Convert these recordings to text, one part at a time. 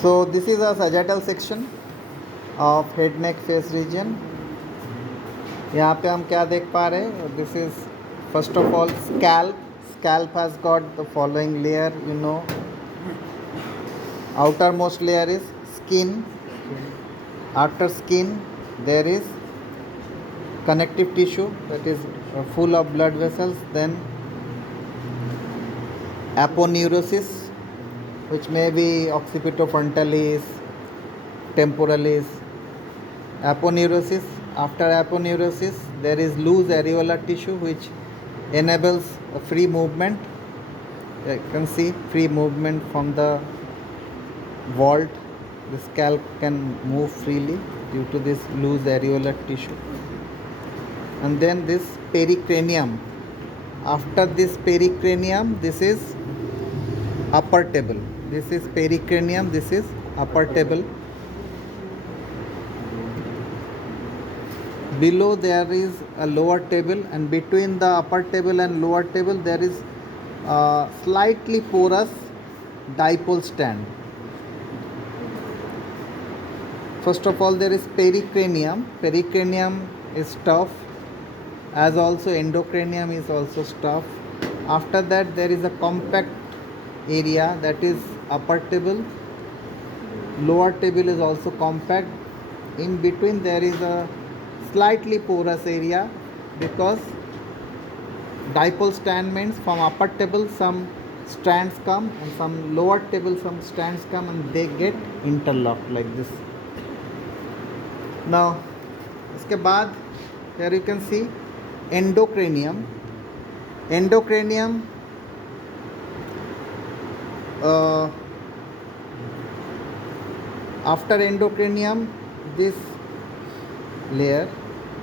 So this is a sagittal section of head neck face region. यहाँ पे हम क्या देख पा रहे हैं? This is first of all scalp. Scalp has got the following layer. Outermost layer is skin. After skin there is connective tissue that is full of blood vessels. Then aponeurosis, which may be occipitofrontalis, temporalis. Aponeurosis. After aponeurosis there is loose areolar tissue which enables a free movement. You can see free movement from the vault. The scalp can move freely due to this loose areolar tissue. And then this pericranium. After this pericranium, this is upper table. This is pericranium, this is upper table. Below there is a lower table, and between the upper table and lower table there is a slightly porous dipole stand. First of all there is pericranium. Pericranium is tough, as also endocranium is also tough. After that there is a compact area, that is upper table. Lower table is also compact. In between there is a slightly porous area, because dipole stand means from upper table some strands come and some lower table some strands come and they get interlocked like this. Now इसके बाद here you can see endocranium. Endocranium after endocranium this layer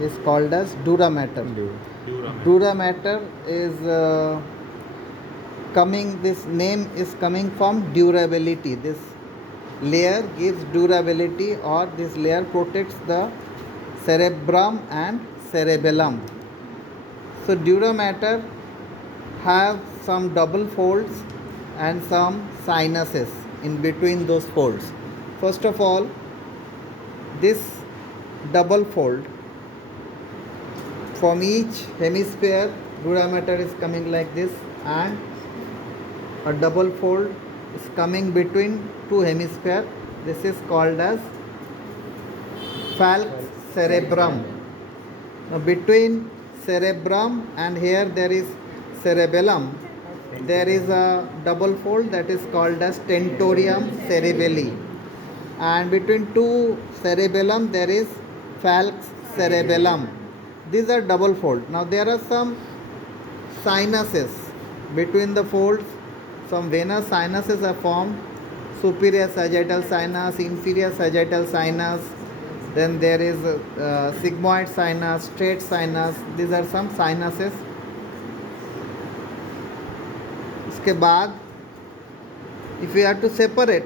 is called as dura mater. Dura mater is this name is coming from durability. This layer gives durability, or this layer protects the cerebrum and cerebellum. So dura mater have some double folds and some sinuses in between those folds. First of all, this double fold, from each hemisphere dura mater is coming like this, and a double fold is coming between two hemispheres. This is called as falx cerebrum. Now between cerebrum and here there is cerebellum, there is a double fold that is called as tentorium cerebelli, and between two cerebellum there is falx cerebellum. These are double fold. Now there are some sinuses between the folds. Some venous sinuses are formed: superior sagittal sinus, inferior sagittal sinus. Then there is sigmoid sinus, straight sinus. These are some sinuses. इसके बाद, if we have to separate,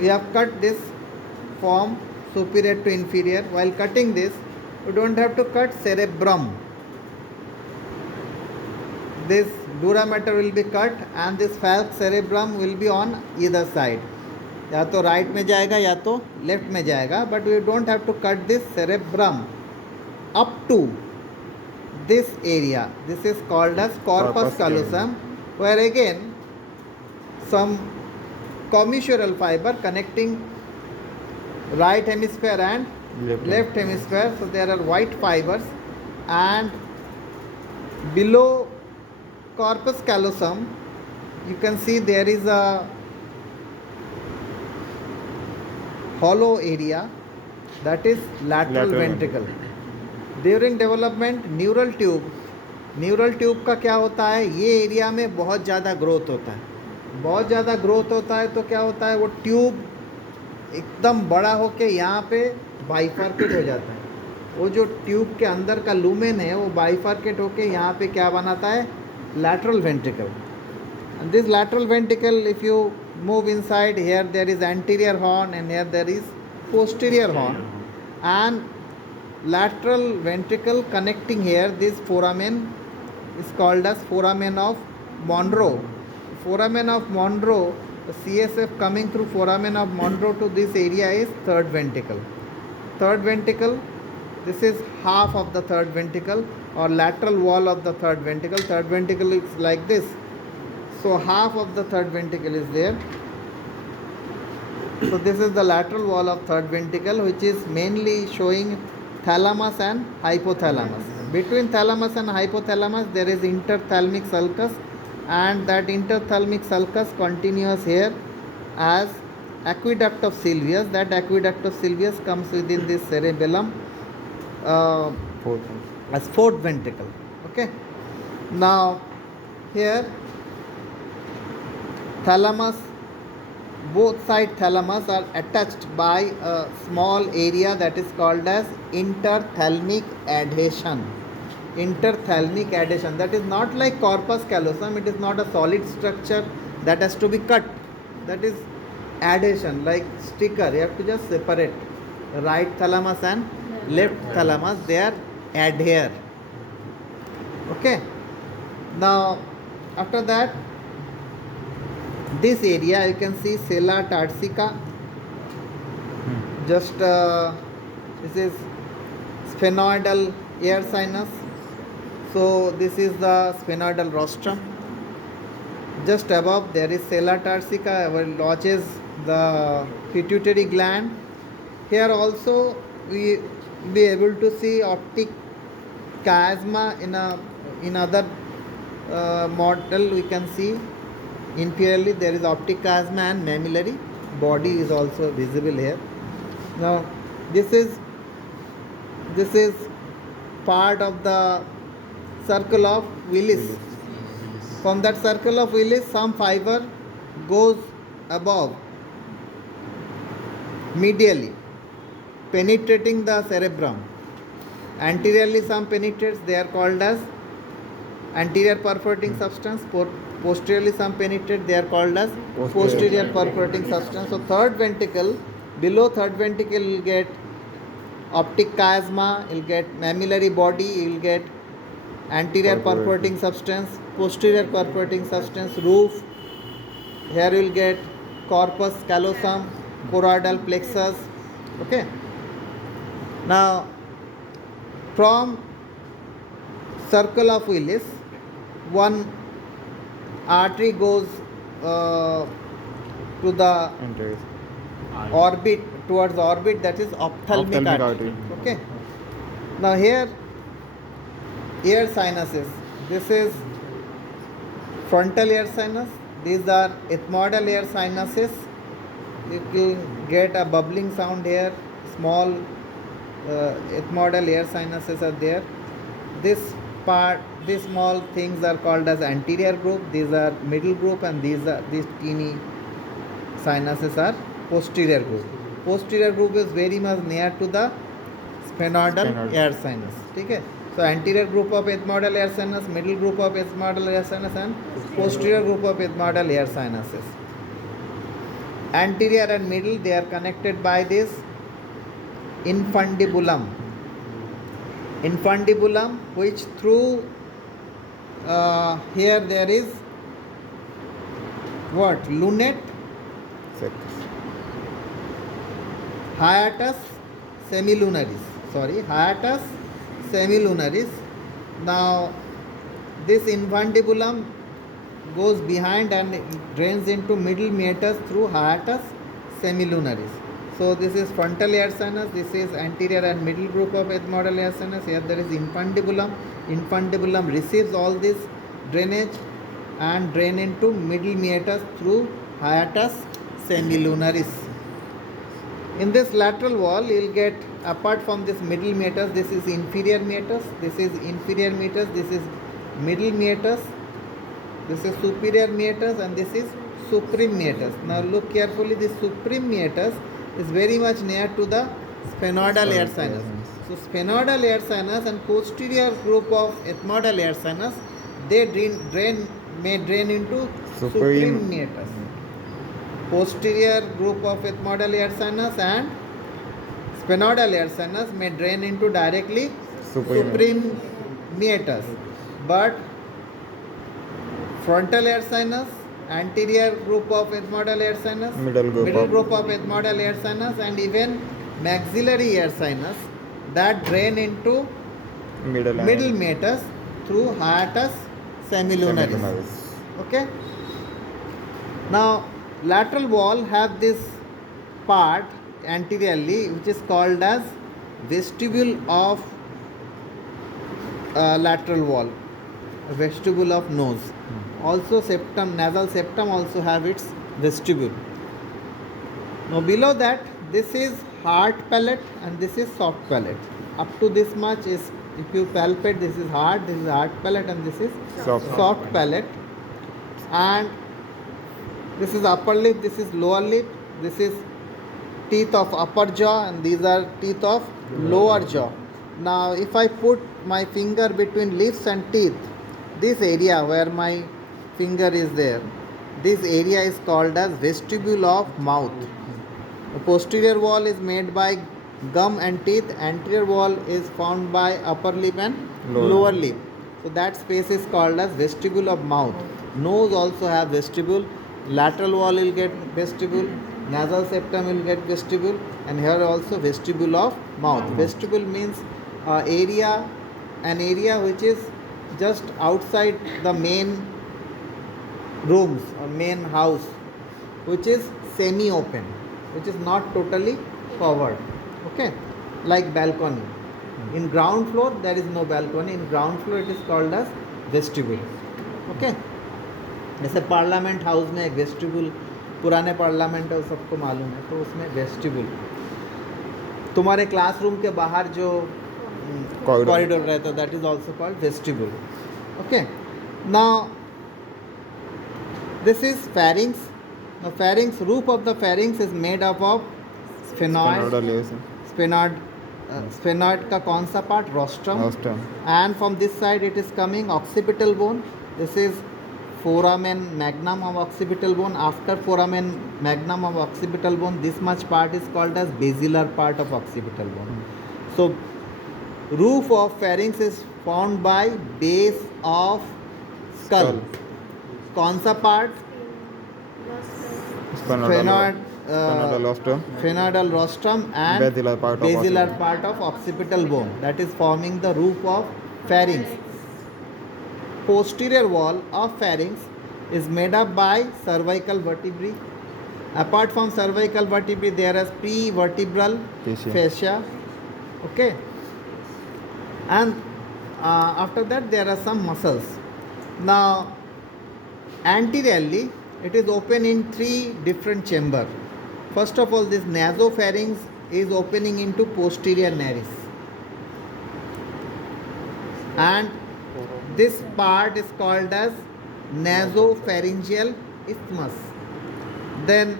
we have cut this from superior to inferior. While cutting this, we don't have to cut cerebrum. This dura mater will be cut and this falx cerebrum will be on either side. या तो right में जाएगा या तो left में जाएगा, but we don't have to cut this cerebrum up to this area. This is called as corpus callosum, where again some commissural fiber connecting right hemisphere and left hemisphere. So there are white fibers, and below corpus callosum you can see there is a hollow area, that is lateral ventricle. During development neural tube का क्या होता है, ये area में बहुत ज़्यादा growth होता है. बहुत ज़्यादा ग्रोथ होता है तो क्या होता है, वो ट्यूब एकदम बड़ा होके यहाँ पे बाइफर्केट हो जाता है. वो जो ट्यूब के अंदर का लूमेन है वो बाइफर्केट होके यहाँ पे क्या बनाता है, lateral ventricle. And this lateral ventricle, if you move inside, here there is anterior horn and here there is posterior horn, and lateral ventricle connecting here, this foramen is called as foramen of Monro. Foramen of Monro The CSF coming through foramen of Monroe to this area is third ventricle. Third ventricle, this is half of the third ventricle or lateral wall of the third ventricle. Third ventricle is like this. So half of the third ventricle is there. So this is the lateral wall of third ventricle, which is mainly showing thalamus and hypothalamus. Between thalamus and hypothalamus there is interthalamic sulcus, and that interthalamic sulcus continues here as aqueduct of Sylvius. That aqueduct of Sylvius comes within this cerebellum as fourth ventricle. Okay. Now here thalamus, both side thalamus are attached by a small area that is called as interthalamic adhesion. Interthalamic adhesion, that is not like corpus callosum. It is not a solid structure that has to be cut. That is adhesion, like sticker. You have to just separate right thalamus and left thalamus. They are adhere. Okay. Now after that, this area you can see Sella, Turcica. Just this is sphenoidal air sinus. So this is the sphenoidal rostrum. Just above there is Sella Turcica, where lodges the pituitary gland. Here also we be able to see optic chiasma in other model. We can see inferiorly there is optic chiasma and mammillary body is also visible here. Now this is part of the circle of Willis. From that circle of Willis, some fiber goes above medially, penetrating the cerebrum. Anteriorly some penetrates, they are called as anterior perforating substance. Posteriorly some penetrate, they are called as posterior perforating substance. So third ventricle, below third ventricle you will get optic chiasma, you will get mammillary body, you will get anterior perforating substance, posterior perforating substance, roof. Here you will get corpus callosum, choroidal plexus. Okay. Now from circle of Willis, one artery goes to the orbit, towards the orbit, that is ophthalmic artery. Okay. Now here air sinuses. This is frontal air sinus. These are ethmoidal air sinuses. You can get a bubbling sound here. Small ethmoidal air sinuses are there. This part, these small things are called as anterior group. These are middle group, and these teeny sinuses are posterior group. Posterior group is very much near to the sphenoidal air sinus. Okay. So anterior group of ethmoidal air sinus, middle group of ethmoidal air sinus, and posterior group of ethmoidal air sinuses. Anterior and middle, they are connected by this infundibulum. Infundibulum, which through here there is what? Lunate, hiatus semilunaris. Hiatus semilunaris. Now this infundibulum goes behind and drains into middle meatus through hiatus semilunaris. So this is frontal air sinus, this is anterior and middle group of ethmoidal air sinus. Here there is infundibulum. Infundibulum receives all this drainage and drain into middle meatus through hiatus semilunaris. In this lateral wall, you will get, apart from this middle meatus, this is inferior meatus, this is inferior meatus, this is middle meatus, this is superior meatus, and this is supreme meatus. Now look carefully, this supreme meatus is very much near to the sphenoidal air sinus. So sphenoidal air sinus and posterior group of ethmoidal air sinus, they may drain into supreme meatus. Posterior group of ethmoidal air sinus and sphenoidal air sinus may drain into directly supreme meatus. But frontal air sinus anterior group of ethmoidal air sinus, Middle group of ethmoidal air sinus, and even maxillary air sinus that drain into middle meatus through hiatus semilunaris. Okay. Now lateral wall have this part anteriorly which is called as vestibule of lateral wall, vestibule of nose. Also septum, nasal septum also have its vestibule. Now below that, this is hard palate and this is soft palate. Up to this much is, if you palpate, this is hard palate, and this is soft palate. And this is upper lip, this is lower lip, this is teeth of upper jaw, and these are teeth of lower jaw. Now if I put my finger between lips and teeth, this area where my finger is there, this area is called as vestibule of mouth. The posterior wall is made by gum and teeth, anterior wall is found by upper lip and lower lip. So that space is called as vestibule of mouth. Nose also have vestibule, lateral wall will get vestibule, nasal septum will get vestibule, and here also vestibule of mouth. Vestibule means an area which is just outside the main rooms or main house, which is semi-open, which is not totally covered. Okay, like balcony. In ground floor there is no balcony. In ground floor it is called as vestibule. Okay. जैसे parliament house में एक vestibule, पुराने parliament है सबको मालूम है, तो उसमें वेस्टिब्यूल. तुम्हारे क्लासरूम के बाहर जो कॉरिडोर रहता है, that is also called vestibule. Okay. Now this is pharynx. The pharynx, roof of the pharynx is made up of sphenoid का कौन सा part? Rostrum. And from this side it is coming occipital bone. This is foramen magnum of occipital bone. After foramen magnum of occipital bone, this much part is called as basilar part of occipital bone. So roof of pharynx is formed by base of skull. कौन सा part? Sphenoidal rostrum and basilar part of occipital bone, that is forming the roof of pharynx. Posterior wall of pharynx is made up by cervical vertebrae. Apart from cervical vertebrae, there is prevertebral fascia. Okay. And after that there are some muscles. Now anteriorly it is open in three different chambers. First of all, this nasopharynx is opening into posterior nares, and this part is called as nasopharyngeal isthmus. Then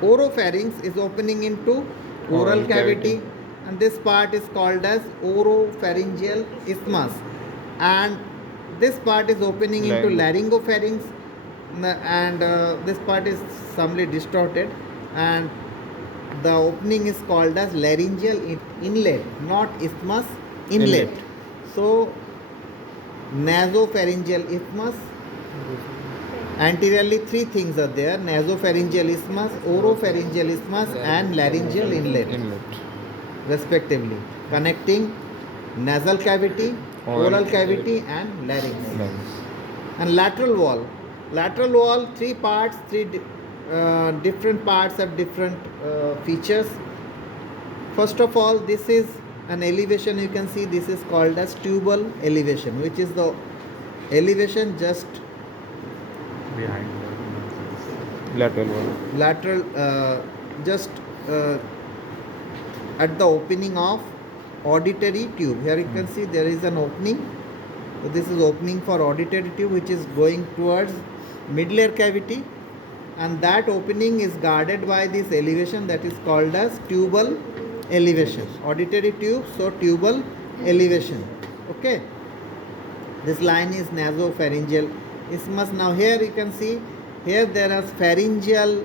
oropharynx is opening into oral cavity, and this part is called as oropharyngeal isthmus, and this part is opening into laryngopharynx, and this part is somewhat distorted, and the opening is called as laryngeal inlet, not isthmus, inlet. So nasopharyngeal isthmus, anteriorly three things are there: nasopharyngeal isthmus, oropharyngeal isthmus, and laryngeal inlet respectively, connecting nasal cavity, oral cavity and larynx. And lateral wall, three parts, different parts have different features. First of all, this is an elevation. You can see this is called as tubal elevation, which is the elevation just behind lateral just at the opening of auditory tube. Here you can see there is an opening. So this is opening for auditory tube, which is going towards middle ear cavity, and that opening is guarded by this elevation that is called as tubal elevation. Auditory tube, so tubal elevation. Okay. This line is nasopharyngeal isthmus. Now here you can see, here there is pharyngeal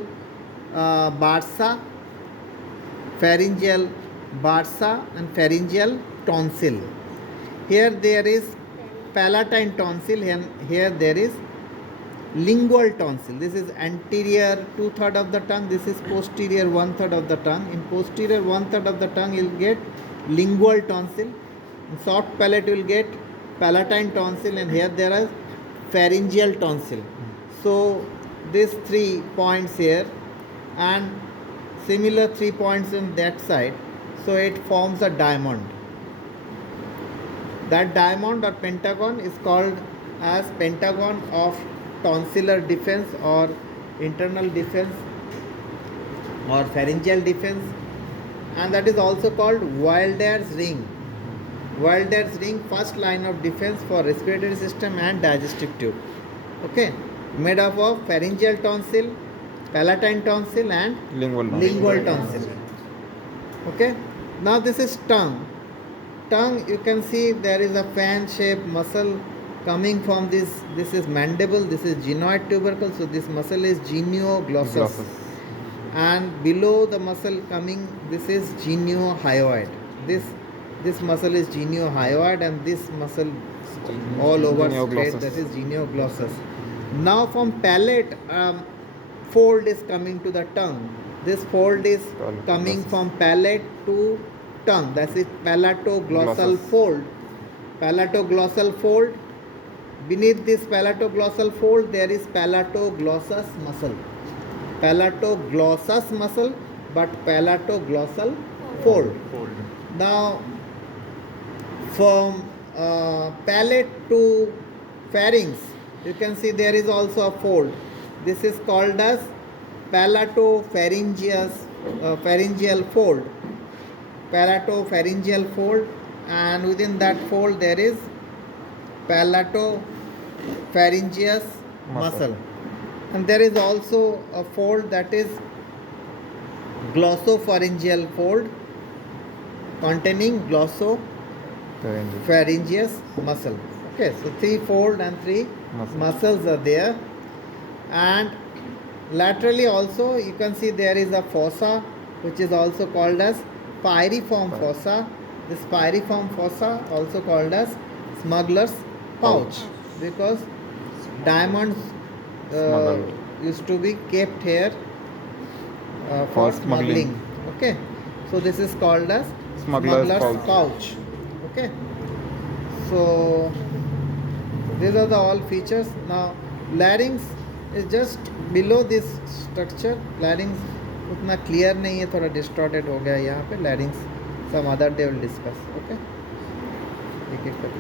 bursa, and pharyngeal tonsil. Here there is palatine tonsil, and here there is lingual tonsil. This is anterior 2/3 of the tongue. This is posterior 1/3 of the tongue. In posterior 1/3 of the tongue, you'll get lingual tonsil. In soft palate, you'll get palatine tonsil, and here there is pharyngeal tonsil. So these 3 points here, and similar 3 points on that side. So it forms a diamond. That diamond or pentagon is called as pentagon of tonsillar defense or internal defense or pharyngeal defense, and that is also called Wilder's ring. Wilder's ring, first line of defense for respiratory system and digestive tube. Okay, made up of pharyngeal tonsil, palatine tonsil and lingual tonsil. Okay, now this is tongue. Tongue, you can see there is a fan shaped muscle coming from this. This is mandible, this is gynoid tubercle, so this muscle is genioglossus. And below the muscle coming, this is geniohyoid. This muscle is geniohyoid, and this muscle all over straight, that is genioglossus. Now from palate, fold is coming to the tongue. This fold is coming from palate to tongue. That is palatoglossal fold. Palatoglossal fold. Beneath this palatoglossal fold, there is palatoglossus muscle. Palatoglossus muscle, but palatoglossal fold. Now, from palate to pharynx, you can see there is also a fold. This is called as palatopharyngeal fold. Palatopharyngeal fold, and within that fold there is palatopharyngeus muscle. And there is also a fold that is glossopharyngeal fold containing glossopharyngeus muscle. Okay, so 3 fold and 3 muscles are there. And laterally also you can see there is a fossa, which is also called as pyriform fossa. This pyriform fossa also called as smuggler's pouch, because diamonds used to be kept here for smuggling. Okay, so this is called as smuggler's pouch. Okay, so these are the all features. Now larynx is just below this structure. Larynx उतना clear नहीं है, थोड़ा distorted हो गया यहाँ पे. larynx some other day will discuss. Okay, एक एक करके